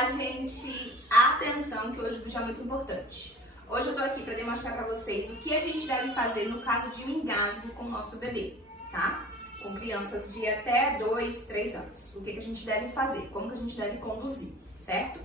lá, gente, atenção que hoje o vídeo é muito importante. Hoje eu tô aqui para demonstrar para vocês o que a gente deve fazer no caso de um engasgo com o nosso bebê, tá? Com crianças de até 2, 3 anos. O que a gente deve fazer, como que a gente deve conduzir, certo?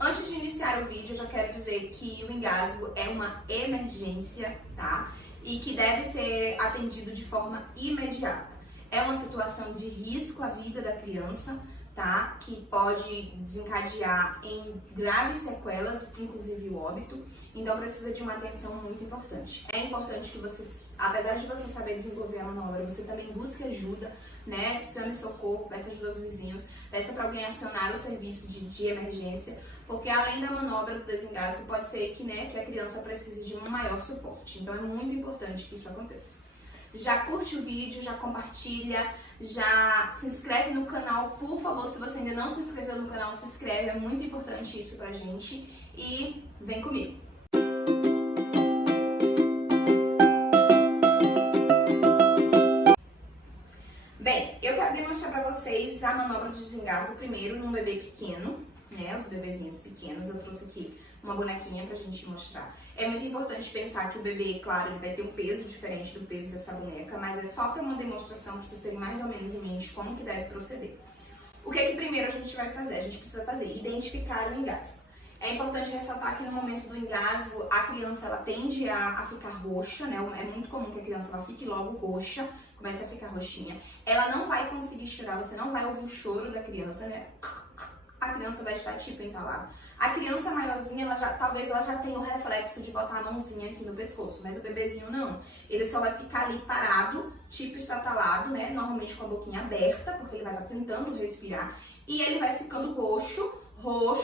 Antes de iniciar o vídeo, eu já quero dizer que o engasgo é uma emergência, tá? E que deve ser atendido de forma imediata. É uma situação de risco à vida da criança, tá? Que pode desencadear em graves sequelas, inclusive o óbito. Então precisa de uma atenção muito importante. É importante que você, apesar de você saber desenvolver a manobra, você também busque ajuda, né? Chame socorro, peça ajuda aos vizinhos, peça para alguém acionar o serviço de emergência, porque além da manobra do desengasgo, pode ser que, que a criança precise de um maior suporte. Então é muito importante que isso aconteça. Já curte o vídeo, já compartilha, já se inscreve no canal, por favor. Se você ainda não se inscreveu no canal, se inscreve, é muito importante isso pra gente. E vem comigo! Bem, eu quero demonstrar pra vocês a manobra de desengasgo primeiro num bebê pequeno, né? Os bebezinhos pequenos. Eu trouxe aqui uma bonequinha pra gente mostrar. É muito importante pensar que o bebê, claro, ele vai ter um peso diferente do peso dessa boneca, mas é só para uma demonstração, para vocês terem mais ou menos em mente como que deve proceder. O que primeiro a gente vai fazer? A gente precisa fazer? Identificar o engasgo. É importante ressaltar que no momento do engasgo, a criança ela tende a ficar roxa, né? É muito comum que a criança ela fique logo roxa, comece a ficar roxinha. Ela não vai conseguir chorar, você não vai ouvir o choro da criança, né? A criança vai estar tipo entalada. A criança maiorzinha, talvez ela já tenha o reflexo de botar a mãozinha aqui no pescoço, mas o bebezinho não. Ele só vai ficar ali parado, tipo estatalado, né? Normalmente com a boquinha aberta, porque ele vai estar tentando respirar. E ele vai ficando roxo,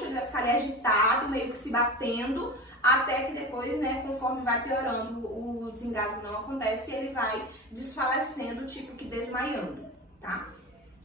ele vai ficar ali agitado, meio que se batendo, até que depois, né, conforme vai piorando, o desengasgo não acontece e ele vai desfalecendo, tipo que desmaiando, tá?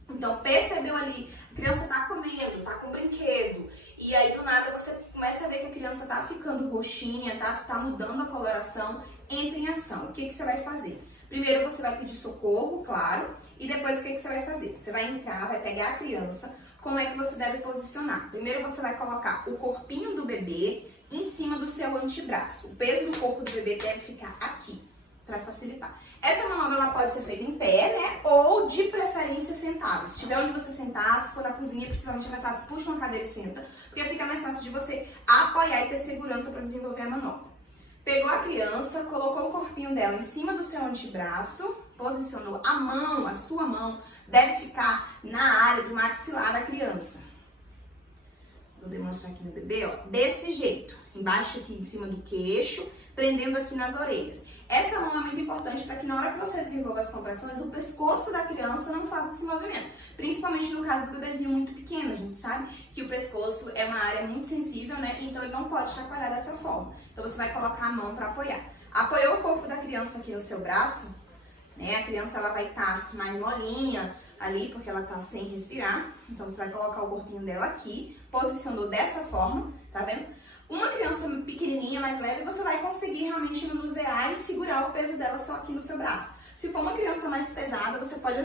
Então, percebeu ali, a criança tá comendo, tá com brinquedo, e aí do nada você começa a ver que a criança tá ficando roxinha, tá mudando a coloração, entra em ação. O que você vai fazer? Primeiro você vai pedir socorro, claro, e depois o que você vai fazer? Você vai entrar, vai pegar a criança, como é que você deve posicionar? Primeiro você vai colocar o corpinho do bebê em cima do seu antebraço. O peso do corpo do bebê deve ficar aqui, para facilitar. Essa manobra ela pode ser feita em pé, né? Ou de preferência sentado. Se tiver onde você sentar, se for na cozinha, principalmente é mais fácil, puxa uma cadeira e senta, porque fica mais fácil de você apoiar e ter segurança para desenvolver a manobra. Pegou a criança, colocou o corpinho dela em cima do seu antebraço, posicionou a mão, a sua mão, deve ficar na área do maxilar da criança. Vou demonstrar aqui no bebê, ó, desse jeito, embaixo aqui em cima do queixo, prendendo aqui nas orelhas. Essa mão é muito importante para que na hora que você desenvolva as compressões, o pescoço da criança não faça esse movimento. Principalmente no caso do bebezinho muito pequeno, a gente sabe que o pescoço é uma área muito sensível, né? Então ele não pode chacoalhar dessa forma. Então você vai colocar a mão para apoiar. Apoiou o corpo da criança aqui no seu braço, né? A criança ela vai estar mais molinha ali, porque ela tá sem respirar. Então você vai colocar o corpinho dela aqui, posicionou dessa forma, tá vendo? Uma criança pequenininha, mais leve, você vai conseguir realmente manusear e segurar o peso dela só aqui no seu braço. Se for uma criança mais pesada, você pode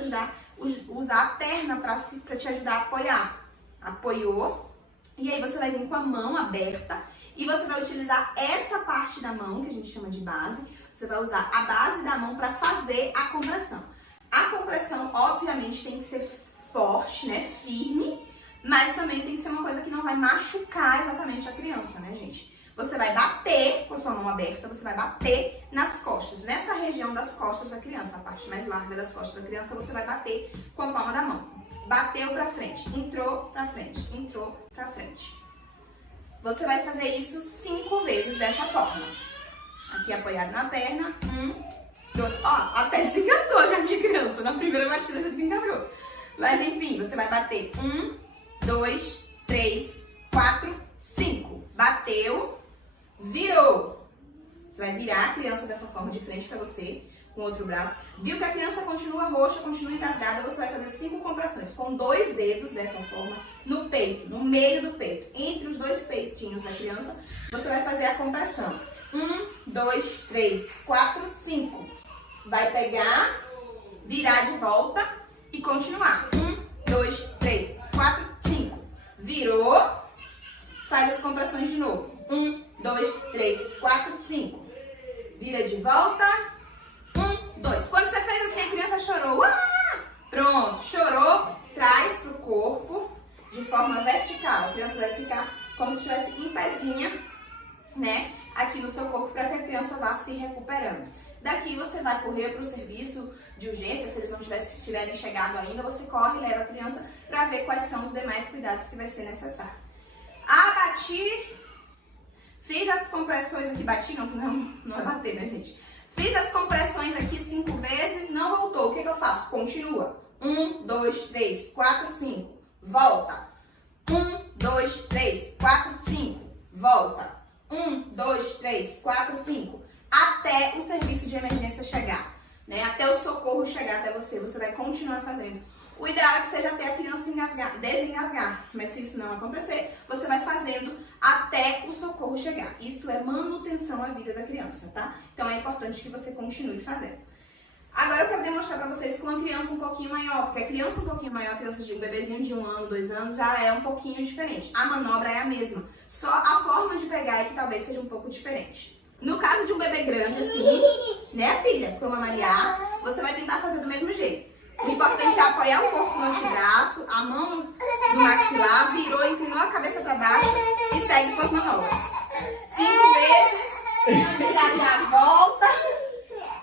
usar a perna para te ajudar a apoiar. Apoiou, e aí você vai vir com a mão aberta e você vai utilizar essa parte da mão, que a gente chama de base, você vai usar a base da mão para fazer a compressão. A compressão, obviamente, tem que ser forte, né, firme, mas também tem que ser uma coisa que não vai machucar exatamente a criança, né, gente? Você vai bater com a sua mão aberta, você vai bater nas costas, nessa região das costas da criança, a parte mais larga das costas da criança, você vai bater com a palma da mão. Bateu pra frente, entrou pra frente, entrou pra frente. Você vai fazer isso 5 vezes dessa forma. Aqui apoiado na perna, 1, 2, ó, até desengasgou já a minha criança, na primeira batida já desengasgou. Mas enfim, você vai bater 1, 2, 3, 4, 5. Bateu, virou. Você vai virar a criança dessa forma de frente pra você, com o outro braço. Viu que a criança continua roxa, continua engasgada, você vai fazer 5 compressões com 2 dedos dessa forma no peito, no meio do peito, entre os 2 peitinhos da criança. Você vai fazer a compressão. 1, 2, 3, 4, 5. Vai pegar, virar de volta e continuar. 1, 2, 3, 4, 5. Virou. contrações de novo. 1, 2, 3, 4, 5. Vira de volta. 1, 2. Quando você fez assim, a criança chorou. Pronto, chorou. Traz pro corpo de forma vertical. A criança vai ficar como se estivesse em pezinha, né? Aqui no seu corpo, para que a criança vá se recuperando. Daqui você vai correr para o serviço de urgência, se eles não tiverem chegado ainda, você corre e leva a criança para ver quais são os demais cuidados que vai ser necessário. Abati, fiz as compressões aqui, bati não é bater, né, gente? Fiz as compressões aqui 5 vezes, não voltou, o que eu faço? Continua. 1, 2, 3, 4, 5, volta. 1, 2, 3, 4, 5, volta. 1, 2, 3, 4, 5, até o serviço de emergência chegar, né? Até o socorro chegar até você, você vai continuar fazendo. O ideal é que seja até a criança desengasgar, mas se isso não acontecer, você vai fazendo até o socorro chegar. Isso é manutenção à vida da criança, tá? Então é importante que você continue fazendo. Agora eu quero demonstrar pra vocês com uma criança um pouquinho maior, porque a criança um pouquinho maior, a criança de um bebezinho de 1 ano, 2 anos, já é um pouquinho diferente. A manobra é a mesma, só a forma de pegar é que talvez seja um pouco diferente. No caso de um bebê grande assim, né, filha, como a Maria, você vai tentar fazer do mesmo jeito. O importante é apoiar o corpo no antebraço, a mão no maxilar, virou, inclinou a cabeça pra baixo e segue com as manobras. 5 vezes, se não desgasgar, volta.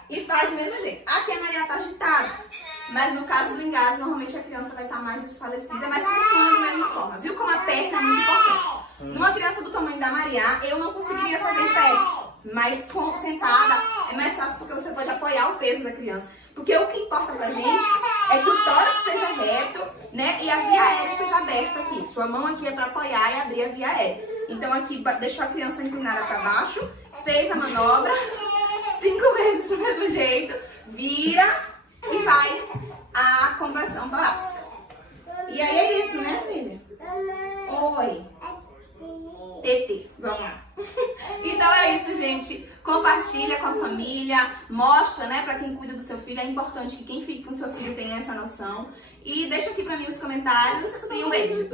E faz do mesmo jeito. Aqui a Maria tá agitada, mas no caso do engasgo, normalmente a criança vai estar mais desfalecida, mas funciona da mesma forma. Viu como a perna é muito importante? Numa criança do tamanho da Maria, eu não conseguiria fazer em pé, mas sentada é mais fácil porque você pode apoiar o peso da criança. Porque o que importa pra gente é que o tórax esteja reto, né, e a via aérea esteja aberta aqui. Sua mão aqui é pra apoiar e abrir a via aérea. Então aqui, deixou a criança inclinada pra baixo, fez a manobra, 5 vezes do mesmo jeito, vira e faz a compressão torácica. E aí é isso, né, filha? Oi. TT, vamos lá. Então é isso, gente. Compartilha com a família, mostra, né, pra quem cuida do seu filho. É importante que quem fica com seu filho tenha essa noção. E deixa aqui pra mim os comentários e um beijo.